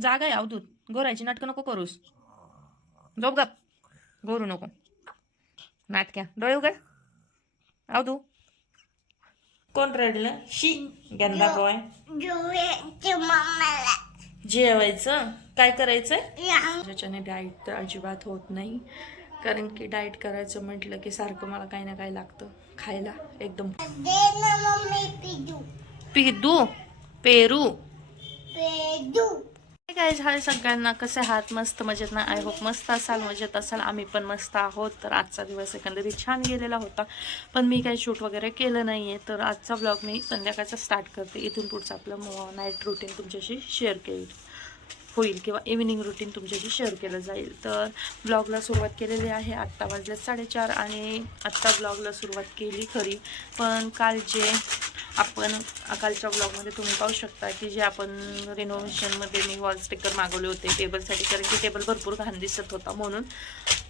जागा आहे अवधूत. गोरायची नाटकं नको करूस. झोप गप. गोरू नको. नाटक्या डोळे उघड. अवधू. कोण रडलं? शी. गंदा बॉय जेवायचं? काय करायचंय? ज्याच्याने डाएट तर अजिबात होत नाही. कारण की डाएट करायचं म्हटलं की सारखं मला काही ना काही लागतं. खायला एकदम. पिदू. पेरू? काय हाय सगळ्यांना कसे आहात? मस्त मजेत ना? आय होप मस्त असाल मजेत असाल. आम्ही पण मस्त आहोत. तर आजचा दिवस एकंदरीत छान गेलेला होता. पण मी काही शूट वगैरे केलं नाही आहे तर आजचा ब्लॉग मी संध्याकाळचा स्टार्ट करते. इथून पुढचं आपलं नाईट रुटीन तुमच्याशी शेअर केली. होईल किंवा इव्हिनिंग रुटीन तुमच्याशी शेअर केलं जाईल. तर ब्लॉगला सुरुवात केलेली आहे आत्ता वाजले साडेचार आणि आत्ता ब्लॉगला सुरुवात केली खरी. पण काल जे आपण कालच्या ब्लॉगमध्ये तुम्ही पाहू शकता की जे आपण रिनोव्हेशनमध्ये मी वॉल स्टिकर मागवले होते टेबलसाठी कारण की टेबल भरपूर घाण दिसत होता म्हणून.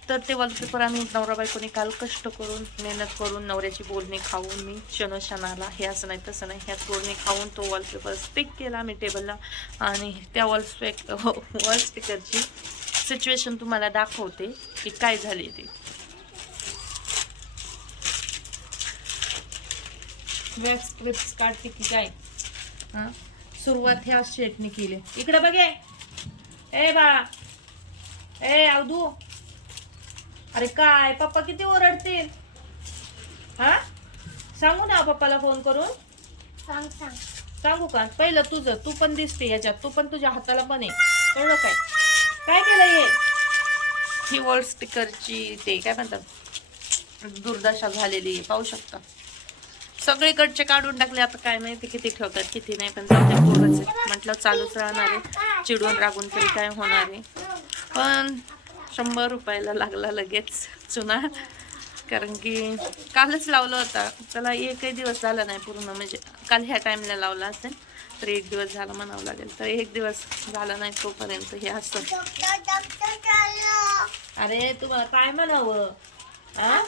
तर ते वॉलपेपर आम्ही नवरा बायकोने काल कष्ट करून मेहनत करून नवऱ्याची बोलणी खाऊन मी शनोशनाला हे असं नाही तसं नाही ह्याच बोलणी खाऊन तो वॉलपेपर स्टिक केला मी टेबलला आणि त्या वॉल वॉलस्टिकरची वॉल स्टिकरची सिच्युएशन तुम्हाला दाखवते की काय झाली ते. वॅक्स क्लिप्स काढते की काय? हां? सुरुवात ह्या शेटने केली. इकडे बघे ए बाळा. ए अवधू. अरे काय पप्पा किती ओरडतील? हा? सांगू ना पप्पाला फोन करून. सांगू का? पहिलं तुझं तू पण दिसते याच्यात. तू पण तुझ्या हाताला पण आहे. कळलं काय? काय केलं हे? ही वॉल स्टिकरची ते काय म्हणतात? दुर्दशा झालेली आहे. पाहू शकता. सगळीकडचे काढून टाकले. आता काय माहिती किती ठेवतात किती नाही पण जाऊ पोरच म्हटलं चालूच राहणार आहे. चिडून रागून तरी काय होणार आहे. पण शंभर रुपयाला लागला लगेच चुना. कारण की कालच लावलं होता. त्याला एकही दिवस झाला नाही पूर्ण. म्हणजे काल ह्या टाईमला लावला असेल तर एक दिवस झाला म्हणावं लागेल. तर एक दिवस झाला नाही तोपर्यंत हे असं. अरे तुम्हाला काय म्हणावं? हा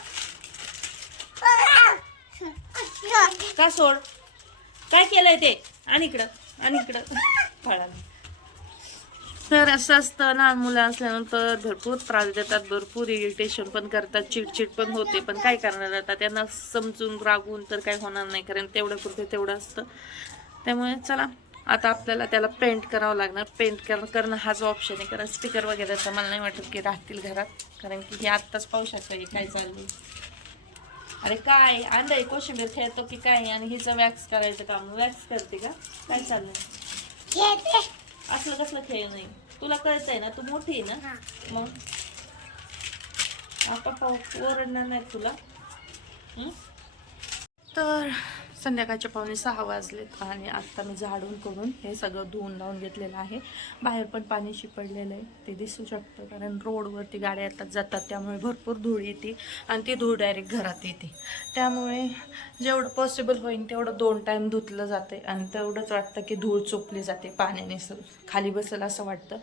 का सोड? काय केलंय ते? आणि इकडं आणि इकडं. फळाला तर असं असतं लहान मुलं असल्यानंतर भरपूर त्रास देतात भरपूर इरिटेशन पण करतात चिडचिड पण होते पण काय करणार आता? त्यांना समजून रागून तर काही होणार नाही कारण तेवढं पुरते तेवढं असतं. त्यामुळे चला आता आपल्याला त्याला पेंट करावं लागणार. पेंट कर करणं हाच ऑप्शन आहे. कारण स्टिकर वगैरे तर मला नाही वाटत की राहतील घरात. कारण की हे आत्ताच पाहू शकता हे काय चाललंय? अरे काय अंडा कोशिंबीर खेळतो की काय आणि हिचं वॅक्स करायचं काम. वॅक्स करते का? काय चाललंय? असलं कसलं खेळ नाही. तुला कळतंय ना तू मोठी आहे ना? मग? पप्पा ओरडणार नाही तुला? तर संध्याकाळचे पावणे सहा वाजलेत आणि आत्ता मी झाडून करून हे सगळं धुवून लावून घेतलेलं आहे. बाहेर पण पाणी शिपडलेलं आहे. ते दिसू शकतं कारण रोडवरती गाड्या येतात जातात. त्यामुळे भरपूर धूळ येते आणि ती धूळ डायरेक्ट घरात येते. त्यामुळे जेवढं पॉसिबल होईल तेवढं दोन टाईम धुतलं जाते आणि तेवढंच वाटतं की धूळ चोपली जाते पाण्याने स खाली बसेल असं वाटतं.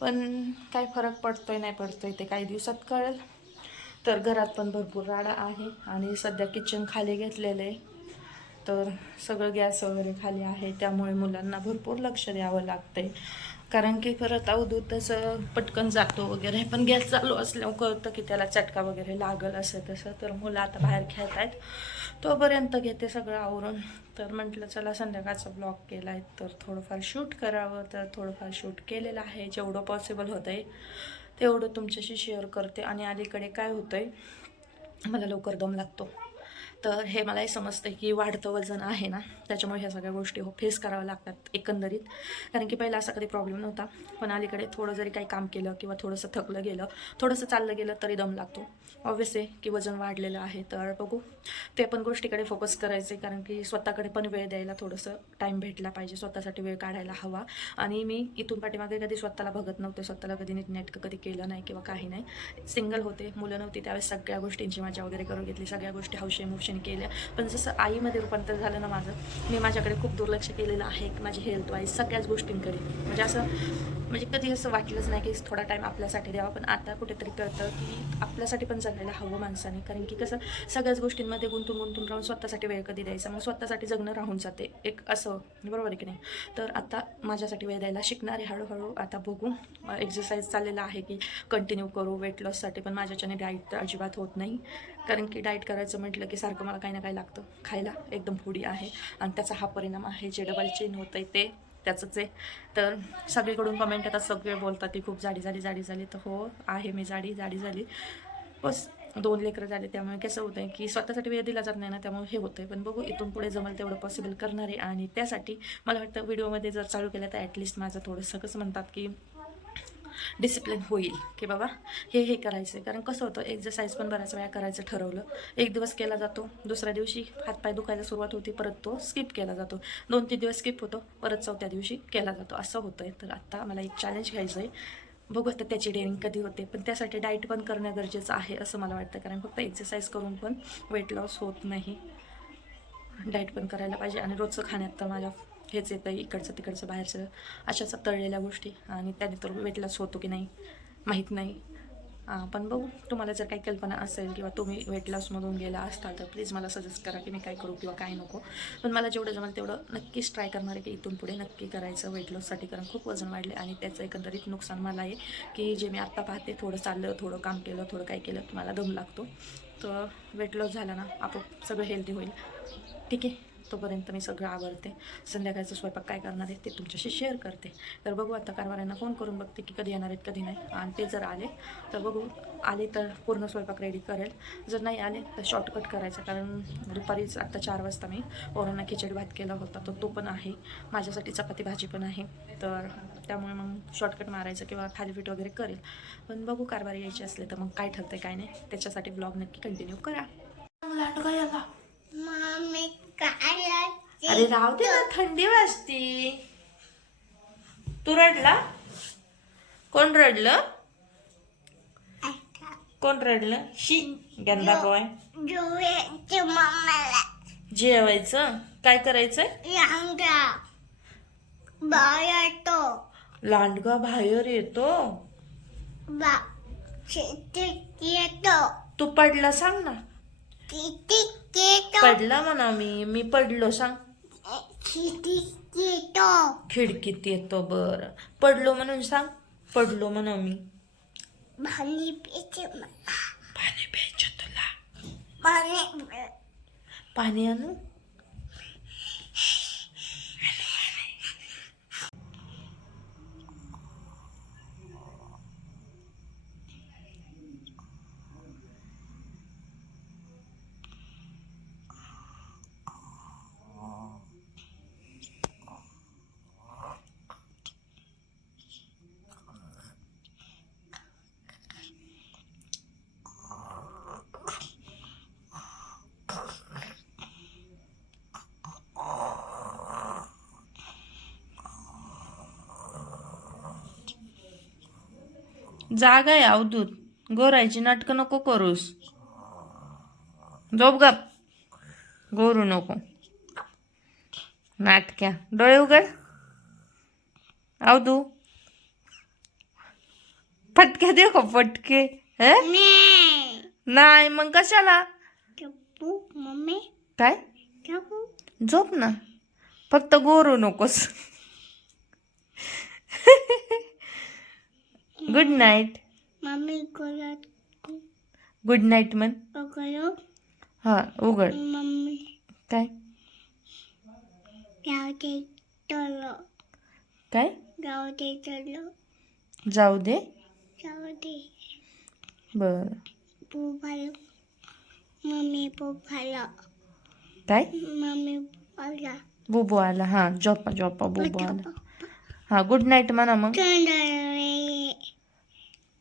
पण काय फरक पडतोय नाही पडतोय ते काही दिवसात कळेल. तर घरात पण भरपूर राडा आहे आणि सध्या किचन खाली घेतलेलं आहे. तर सगळं गॅस वगैरे खाली आहे त्यामुळे मुलांना भरपूर लक्ष द्यावं लागतंय. कारण की परत अवधूत तसं पटकन जातो वगैरे. पण गॅस चालू असल्यावर कळतं की त्याला चटका वगैरे लागल असं तसं. तर मुलं आता बाहेर खेळत आहेत तोपर्यंत घेते सगळं आवरून. तर म्हटलं चला संध्याकाळचा ब्लॉग केला आहे तर थोडंफार शूट करावं. तर थोडंफार शूट केलेलं आहे. जेवढं पॉसिबल होतं आहे तेवढं तुमच्याशी शेअर करते. आणि अलीकडे काय होतं आहे मला लवकर दम लागतो. तर हे मलाही समजतं की वाढतं वजन आहे ना त्याच्यामुळे ह्या सगळ्या गोष्टी हो फेस कराव्या लागतात एकंदरीत. कारण की पहिला असा कधी प्रॉब्लेम नव्हता पण अलीकडे थोडं जरी काही काम केलं किंवा थोडंसं थकलं गेलं थोडंसं चाललं गेलं तरी दम लागतो. ऑब्वियस आहे की वजन वाढलेलं आहे तर बघू. ते पण गोष्टीकडे फोकस करायचे कारण की स्वतःकडे पण वेळ द्यायला थोडंसं टाईम भेटला पाहिजे स्वतःसाठी वेळ काढायला हवा. आणि मी इथून पाठीमागे कधी स्वतःला बघत नव्हते स्वतःला कधी नीटनेटकं कधी केलं नाही किंवा काही नाही. सिंगल होते मुलं नव्हती त्यावेळेस सगळ्या गोष्टींची मजा वगैरे करून घेतली सगळ्या गोष्टी हौशे मुशे गोष्टीने केल्या. पण जसं आईमध्ये रूपांतर झालं ना माझं मी माझ्याकडे खूप दुर्लक्ष केलेलं आहे माझी हेल्थ वाईज सगळ्याच गोष्टींकडे. म्हणजे असं म्हणजे कधी असं वाटलंच नाही की थोडा टाईम आपल्यासाठी द्यावा पण आता कुठेतरी कळतं की आपल्यासाठी पण जगायला हवं माणसाने. कारण की कसं सगळ्याच गोष्टींमध्ये गुंतून गुंतून राहून स्वतःसाठी वेळ कधी द्यायचा? मग स्वतःसाठी जगणं राहून जाते. एक असं बरोबर आहे की नाही? तर आता माझ्यासाठी वेळ द्यायला शिकणारे हळूहळू. आता बघू एक्सरसाइज चाललेला आहे की कंटिन्यू करू वेट लॉससाठी पण माझ्याच्याने डाईट तर अजिबात होत नाही. कारण की डाईट करायचं म्हटलं की सारखं मला काही ना काही लागतं. खायला एकदम फुडी आहे. आणि त्याचा हा परिणाम आहे जे डबल चेन होतं आहे ते. त्याचंच आहे तर सगळीकडून कमेंट येतात सगळे बोलतात की खूप जाडी झाली जाडी झाली. तर हो आहे मी जाडी जाडी झाली. बस दोन लेकरं झाले. त्यामुळे कसं होतं आहे की स्वतःसाठी वेळ दिला जात नाही ना त्यामुळे हे होतं आहे पण बघू इथून पुढे जमेल तेवढं पॉसिबल करणार. आहे आणि त्यासाठी मला वाटतं व्हिडिओमध्ये जर चालू केलं तर ॲटलिस्ट माझं थोडंसं कसं म्हणतात की डिसिप्लिन होईल. की बाबा हे हे करायचं आहे कारण कसं होतं एक्झरसाईज पण बऱ्याच वेळा करायचं ठरवलं. एक दिवस केला जातो दुसऱ्या दिवशी हातपाय दुखायला सुरुवात होती परत तो स्किप केला जातो. दोन तीन दिवस स्किप होतो परत चौथ्या दिवशी केला जातो. असं होतं आहे तर आत्ता मला एक चॅलेंज घ्यायचं आहे बघू आता त्याची डेअरिंग कधी होते. पण त्यासाठी डाईट पण करणं गरजेचं आहे असं मला वाटतं. कारण फक्त एक्सरसाइज करून पण वेट लॉस होत नाही. डाईट पण करायला पाहिजे. आणि रोजचं खाण्यात तर माझ्या हेच येतं इकडचं तिकडचं बाहेरचं अशाच तळलेल्या गोष्टी. आणि त्याने तर वेट लॉस होतो की नाही माहीत नाही. पण बघू तुम्हाला जर काही कल्पना असेल किंवा तुम्ही वेट लॉसमधून गेला असता तर प्लीज मला सजेस्ट करा की मी काय करू किंवा काय नको. पण मला जेवढं जमेल तेवढं नक्कीच ट्राय करणार आहे की इथून पुढे नक्की करायचं वेट लॉससाठी कारण खूप वजन वाढले आणि त्याचं एकंदरीत नुकसान मला आहे की जे मी आत्ता पाहते थोडं चाललं थोडं काम केलं थोडं काय केलं की मला दम लागतो. तर वेट लॉस झाला ना आपोआप सगळं हेल्दी होईल. ठीक आहे? तोपर्यंत मी सगळं आवडते संध्याकाळचं स्वयंपाक काय करणार आहे ते तुमच्याशी शेअर करते. तर बघू आता कारवाऱ्यांना फोन करून बघते की कधी येणार आहेत कधी नाही. आणि ते जर आले तर बघू. आले तर पूर्ण स्वयंपाक रेडी करेल. जर नाही आले तर शॉर्टकट करायचा. कारण दुपारीच आत्ता चार वाजता मी पोरांना खिचडी भात केला होता तर तो पण आहे. माझ्यासाठी चपाती भाजी पण आहे. तर त्यामुळे मग शॉर्टकट मारायचं किंवा थालीपीठ वगैरे करेल. पण बघू कारवारी यायचे असले तर मग काय ठरते काय नाही. त्याच्यासाठी ब्लॉग नक्की कंटिन्यू करा. लांडगा याला मम्मी काय अरे राहू दे ना थंडी वाजती. तू रडला? कोण रडलं? कोण रडलं? शी गंदा जुवेचे मम्माला. जेवायचं? काय करायचंय? लांगा लांडगा बाहेर येतो? बा शेतीत येतो. तू पडला सांग ना. पडला म्हणा मी मी पडलो सांग खिडकीत येतो बर पडलो म्हणून सांग पडलो म्हणा मी पाणी पिते पाणी प्यायचं तुला पाणी पाणी आणू जागा आहे अवधूत. गोरायची नाटकं नको करूस. झोप गप. गोरू नको. नाटक्या डोळे उघड. अवधू. फटके दे का फटके. हे? नाही मग कशाला? काय? झोप ना. फक्त गोरू नकोस. Good night mummy good night म्हण हा उघड मम्मी काय काय गावते चलो जाऊ दे गावते बर पोभालो मम्मी पोभालो काय मम्मी पोभाला बुबू आला हा झोपा झोपा बुबू आला हा गुड नाईट म्हणा मग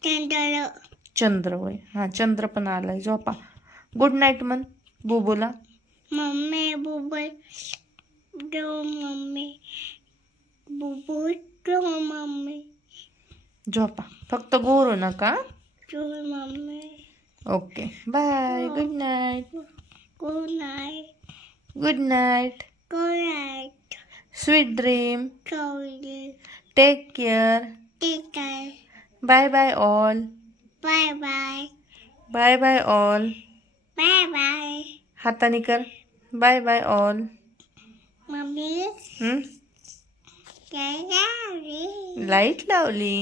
चंद्र. चंद्र होय. हा चंद्र पण आलाय. झोपा. गुड नाईट म्हण. बुबूला. मम्मी बुबल. दो मम्मी. बुबू दो मम्मी. झोपा. फक्त गोरू नका. दो mummy. Okay. Bye good night Good night. Good night Good night. Sweet dream. Take care Take care. Bye bye all Bye bye. Bye bye all Bye bye. हाताने कर बाय बाय ऑल Mommy. हं? Daddy. Light लावली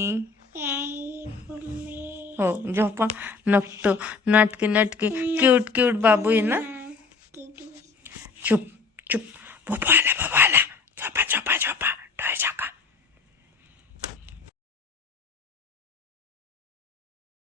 Daddy. Mommy. हो झोपा नकतो नाटके नाटके cute cute बाबू आहे ना चुप चुप बाबा आला बाबा